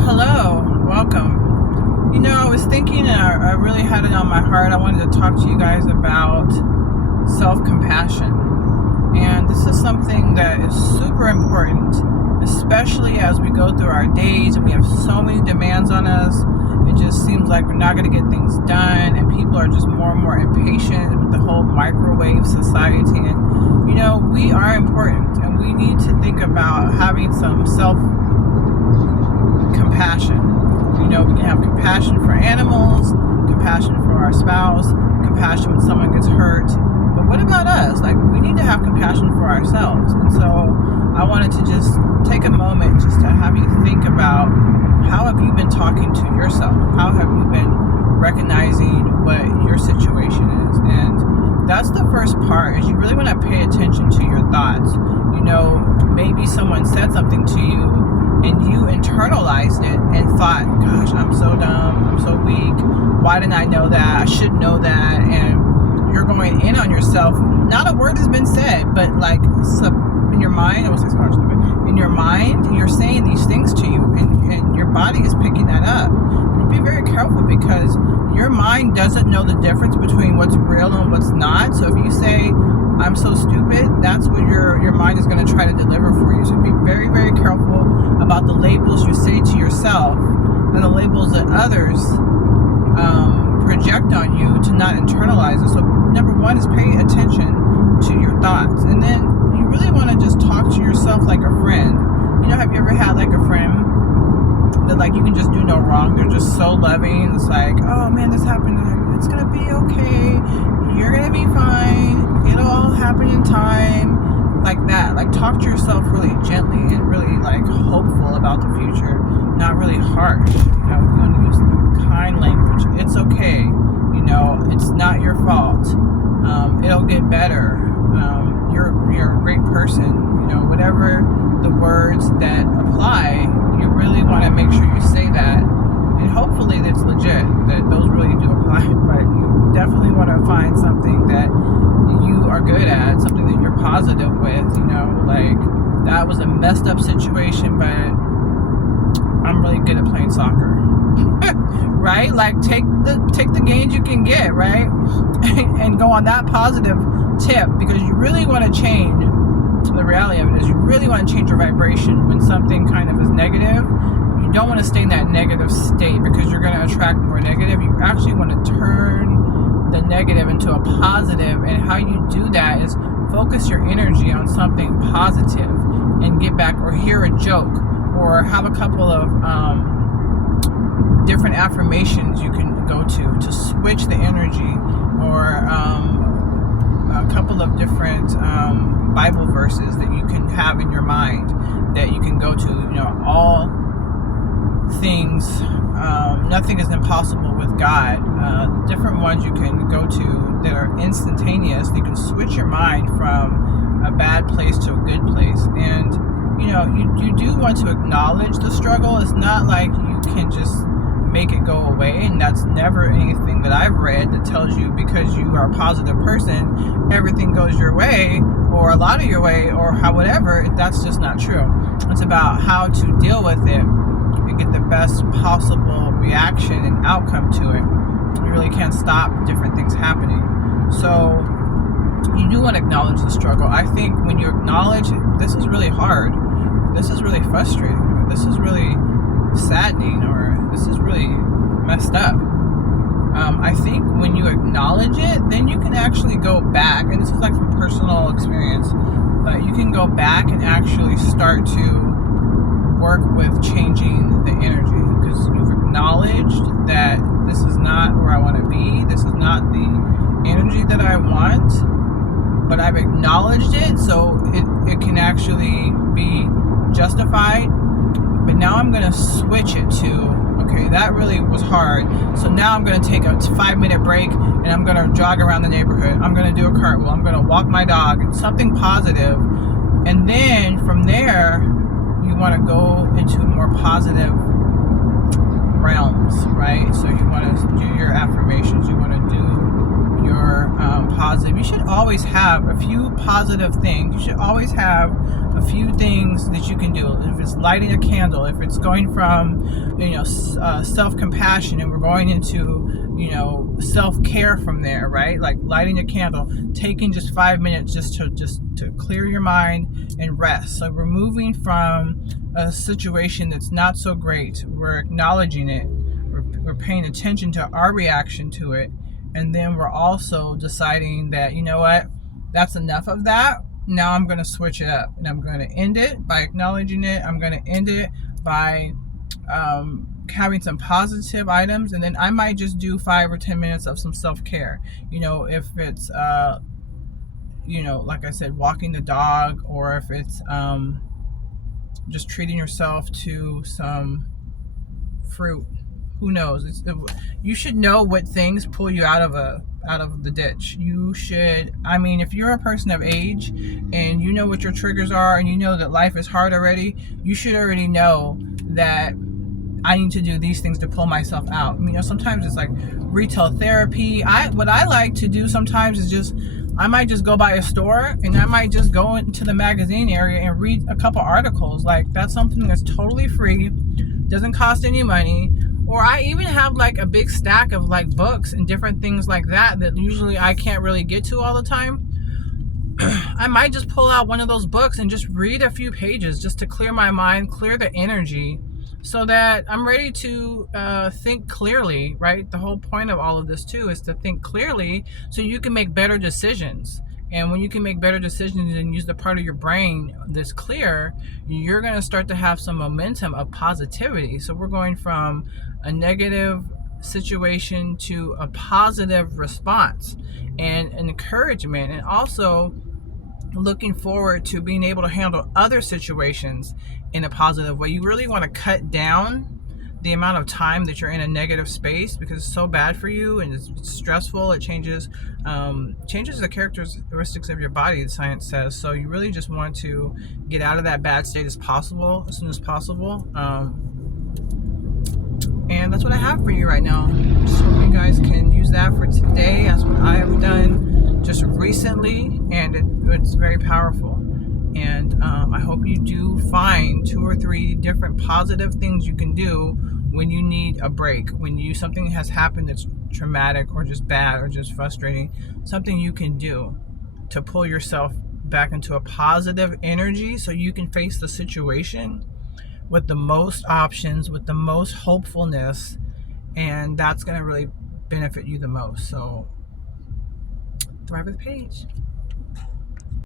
Hello, welcome. I was thinking, I really had it on my heart. I wanted to talk to you guys about self-compassion. And this is something that is super important, especially as we go through our days and we have so many demands on us. It just seems like we're not going to get things done, and people are just more and more impatient with the whole microwave society. And, we are important, and we need to think about having some compassion. We can have compassion for animals, compassion for our spouse, compassion when someone gets hurt. But what about us? We need to have compassion for ourselves. And so I wanted to just take a moment just to have you think about, how have you been talking to yourself? How have you been recognizing what your situation is? And that's the first part, is you really want to pay attention to your thoughts. Maybe someone said something to you and you internalized it and thought, gosh, I'm so dumb, I'm so weak, why didn't I know that, I should know that, and you're going in on yourself. Not a word has been said, but in your mind, in your mind, you're saying these things to you, and your body is picking that up. And be very careful, because your mind doesn't know the difference between what's real and what's not. So if you say, I'm so stupid, that's what your mind is going to try to deliver for you. So be very, very careful about the labels you say to yourself and the labels that others project on you, to not internalize it. So number one is pay attention to your thoughts. And then you really want to just talk to yourself like a friend. Have you ever had a friend that you can just do no wrong? They're just so loving. It's oh man, this happened. It's going to be okay. You're going to be fine. It'll all happen in time. Like that. Talk to yourself really gently and really hopeful about the future. Not really harsh. You want to use kind language. It's okay. It's not your fault. It'll get better. You're a great person. Whatever the words that apply, you really want to make sure you say that. And hopefully that's legit, that those really do apply. But you definitely want to find something that you are good at, something that you're positive with. That was a messed up situation, but I'm really good at playing soccer. Right? Take the gains you can get, right? And go on that positive tip, because you really want to change. The reality of it is, you really want to change your vibration when something kind of is negative. You don't want to stay in that negative state, because you're going to attract more negative. You actually want to turn the negative into a positive. And how you do that is focus your energy on something positive and get back, or hear a joke, or have a couple of different affirmations you can go to switch the energy, or a couple of different Bible verses that you can have in your mind that you can go to. All things, nothing is impossible with God. Different ones you can go to that are instantaneous. You can switch your mind from a bad place to a good place. And you do want to acknowledge the struggle. It's not like you can just make it go away, and that's never anything that I've read that tells you, because you are a positive person, everything goes your way, or a lot of your way, or whatever. That's just not true. It's about how to deal with it and get the best possible reaction and outcome to it. You really can't stop different things happening. So you do want to acknowledge the struggle. I think when you acknowledge, this is really hard, this is really frustrating, or this is really saddening, or this is really messed up. I think when you acknowledge it, then you can actually go back, and this is from personal experience, but you can go back and actually start to work with changing the energy, because you've acknowledged that this is not where I want to be, this is not the energy that I want, but I've acknowledged it, so it can actually be justified. But now I'm going to switch it to, okay, that really was hard. So now I'm going to take a 5-minute break, and I'm going to jog around the neighborhood. I'm going to do a cartwheel. I'm going to walk my dog. Something positive. And then from there, you want to go into more positive realms, right? So you want to do your affirmations. You want to do your you're positive, you should always have a few positive things. You should always have a few things that you can do. If it's lighting a candle, if it's going from, self-compassion, and we're going into, self-care from there, right? Like lighting a candle, taking just 5 minutes just to clear your mind and rest. So we're moving from a situation that's not so great. We're acknowledging it. We're paying attention to our reaction to it. And then we're also deciding that, you know what, that's enough of that. Now I'm going to switch it up, and I'm going to end it by acknowledging it. I'm going to end it by having some positive items, and then I might just do 5 or 10 minutes of some self-care. If it's like I said, walking the dog, or if it's just treating yourself to some fruit. Who knows? You should know what things pull you out of the ditch. You should, if you're a person of age and you know what your triggers are, and you know that life is hard already, you should already know that I need to do these things to pull myself out. Sometimes it's like retail therapy. What I like to do sometimes is I might just go by a store, and I might just go into the magazine area and read a couple articles. Like, that's something that's totally free, doesn't cost any money. Or I even have like a big stack of like books and different things like that usually I can't really get to all the time. I might just pull out one of those books and just read a few pages just to clear my mind, clear the energy, so that I'm ready to think clearly, right? The whole point of all of this too is to think clearly so you can make better decisions. And when you can make better decisions and use the part of your brain that's clear, you're going to start to have some momentum of positivity. So we're going from a negative situation to a positive response and an encouragement, and also looking forward to being able to handle other situations in a positive way. You really want to cut down the amount of time that you're in a negative space, because it's so bad for you and it's stressful. It changes the characteristics of your body, the science says. So you really just want to get out of that bad state as soon as possible. And that's what I have for you right now. Just hope you guys can use that for today. That's what I have done just recently, and it's very powerful. And I hope you do find 2 or 3 different positive things you can do when you need a break, when something has happened that's traumatic or just bad or just frustrating. Something you can do to pull yourself back into a positive energy so you can face the situation with the most options, with the most hopefulness, and that's going to really benefit you the most. So, Thrive with Paige.